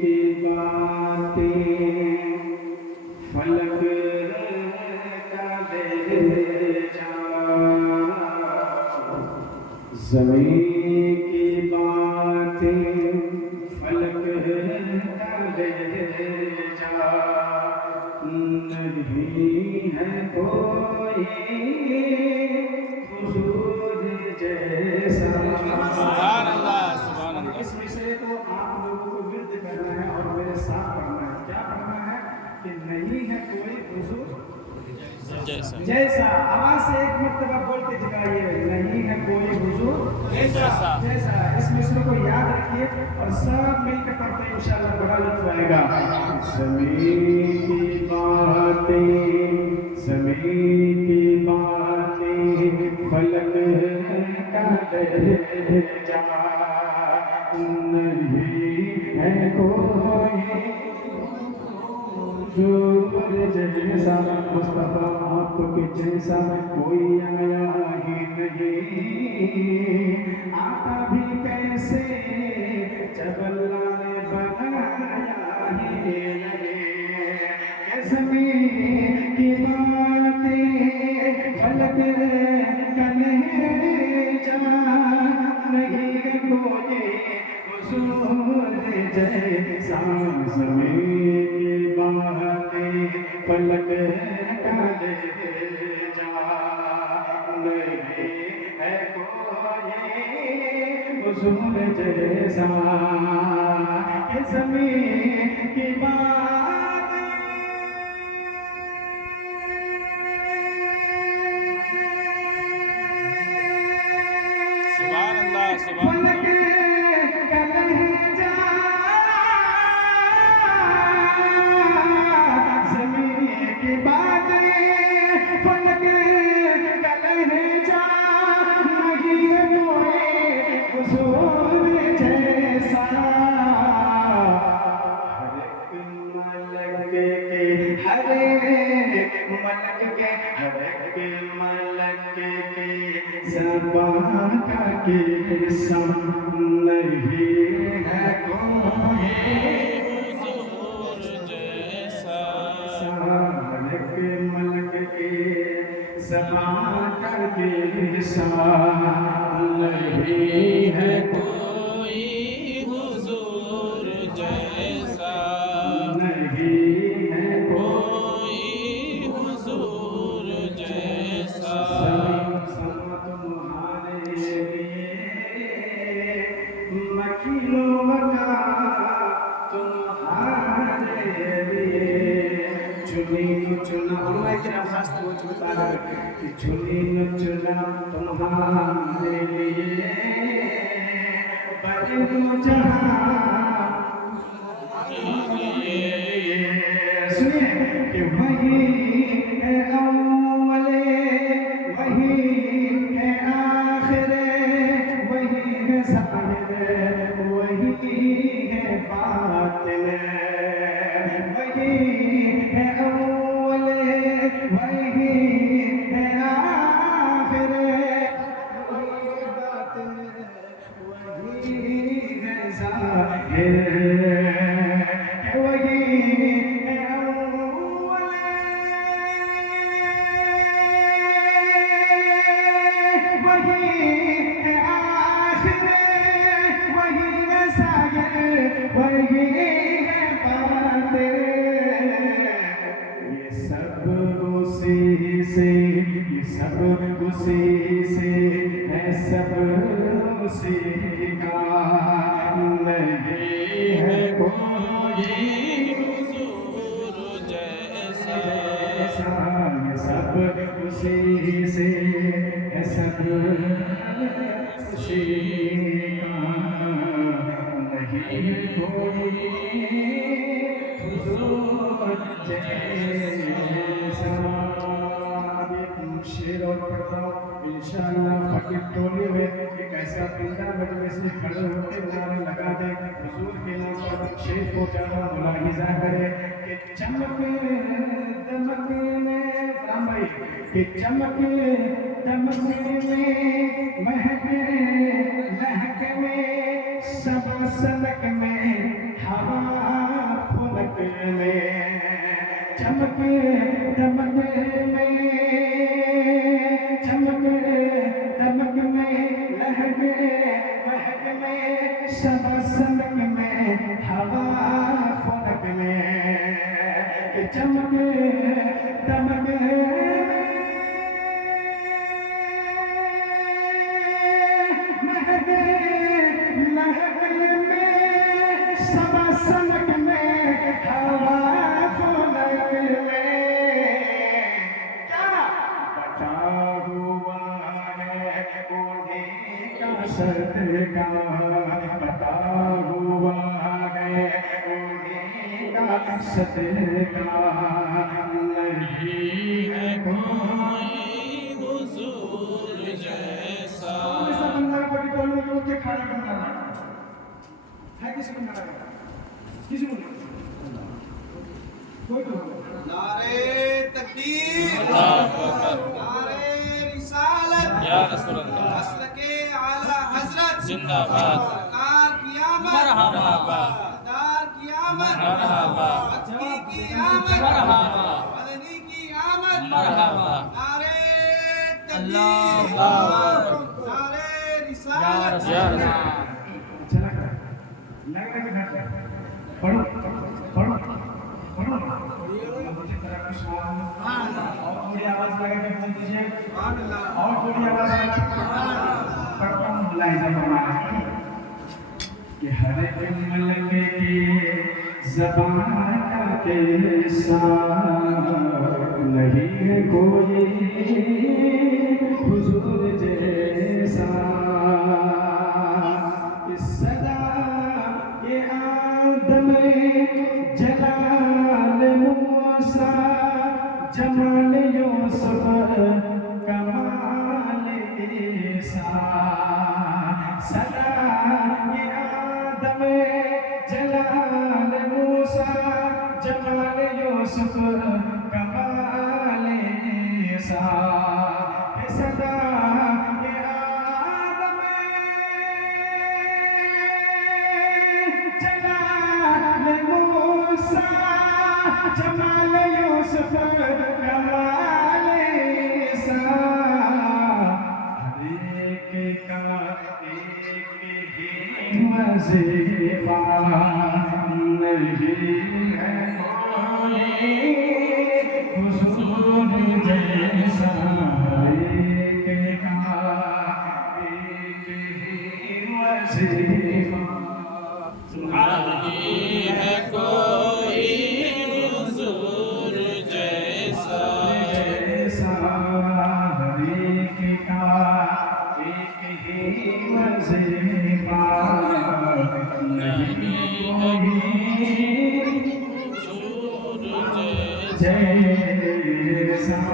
की बातें फलक डाले जा, ज़मीं की बातें फलक डाले जा, नहीं है कोई हुजूर जैसा। सुभान अल्लाह, सुभान अल्लाह। इस विषय को आप लोगों को विरद करना है और मेरे साथ पढ़ना है। क्या पढ़ना है कि नहीं है कोई हुजूर जैसा। आवाज से एक मर्तबा बोलते दिखाइए, नहीं है कोई हुजूर जैसा। इस मिसरे को याद रखिए और सब मिलकर पढ़ते हैं, इंशाअल्लाह बड़ा लुत्फ आएगा। ज़मीं की बातें, ज़मीं की बातें फलक डाले जा, नहीं है कोई हुजूर जैसा, मुस्तफा आपके जैसा कोई आया ही नहीं। आता भी कैसे जब अल्लाह ने बनाया ही नहीं। ज़मीं की बातें फलक कने जा, नहीं कोई हुजूर जैसा। ज़मीं की बातें फलक डाले जा, नहीं है कोई हुजूर जैसा। ज़मीं की बातें सुभान अल्लाह, सुभान फलक अल्लाह। डाले जा, ज़मीं की बातें फलक डाले जा, नहीं है कोई हुजूर जैसा। हर एक मलक के ज़बां का किस्म नहीं है कोई हुजूर जैसा। मलक के ज़बां का किस्म नहीं है कोई हुजूर जैसा, नहीं है कोई हुजूर जैसा। तुम्हारे लिए मकीनो मका तुम्हारे लिए चुनी चुना। उन्होंने क्या खास तो बता रहे कि चुनी चुना तुम्हारे लिए बजू जहां। सुनिए कि वही है अव्वले, वही है आखिरे, वही है ज़ाहिरे, वही है बातिने। वही है अव्वले, वही है आखिरे, वही है बातिने, वही है ज़ाहिरे, वही है अव्वले, वही है आखिरे, वही है ज़ाहिर, वही है बातिन। ये सब उसी से, ये सब उसी से है, सब उसी का। नहीं है कोई हुजूर जैसा, ये सब उसी से है, सब उसी का। नहीं है कोई हुजूर जैसा। एक शेर और पढ़ता हूँ इंशाअल्लाह। फकीर टोले में एक ऐसा पिंडा मजलिस में खड़े होते नारे लगा दे, हुजूर के नाम पर शेर को ज्यादा मुलाहिजा करे कि चमके दमके में भाई, कि चमके दमके में महके महक में सब सनक में चमके दमके में, चमके दमक में, लहके महक में, सबा समक में, हवा खुनक में, कि चमके दमके में, महके लहके में, सबा समक में, हवा खुनक में, क्या बचा हुआ है उन्हीं का सदका, बता हुआ है उन्हीं का सदका, नहीं है कोई हुजूर जैसा। ऐसा बंदा कभी बोलने को के खाना बनना है किसी को ना किसी को कोई तो नारे तकबीर, नारे रिसालत, या रसूल अल्लाह, मसलके आला हजरत जिंदाबाद, सरकार क़यामत, मरहबा, सरकार क़यामत, मरहबा, मक्की की आमद, मरहबा, मदनी की आमद, मरहबा, नारे अल्लाहु तकबीर, अकबर, नारे रिसालत, या रसूल चला लग रहा है पढ़ो पढ़ो पढ़ो मुझे तरह कुछ और थोड़ी आवाज लगा के बोल दीजिए और थोड़ी आवाज लगा पढ़ता हूँ बुलाए जब हमारा कि हर एक मलके की ज़बान का कैसा नहीं है कोई हुजूर जैसा, इस सदा ये आदम जलाल मूसा जमाल यूसुफ कमाल ईसा, सदा ये आदम जलाल मूसा जमाल यूसुफ कमाल ईसा, सदा ये आदम जलाल मूसा जमाल यूसुफ कमाल ईसा, हर एक का एक ही वजीफा, नहीं है कोई हुजूर जैसा, एक का एक ही वजीफा, नहीं है कोई हुजूर जैसा। जैसा हर एक का एक ही वजीफा, नहीं कोई हुजूर जैसा। जैसा।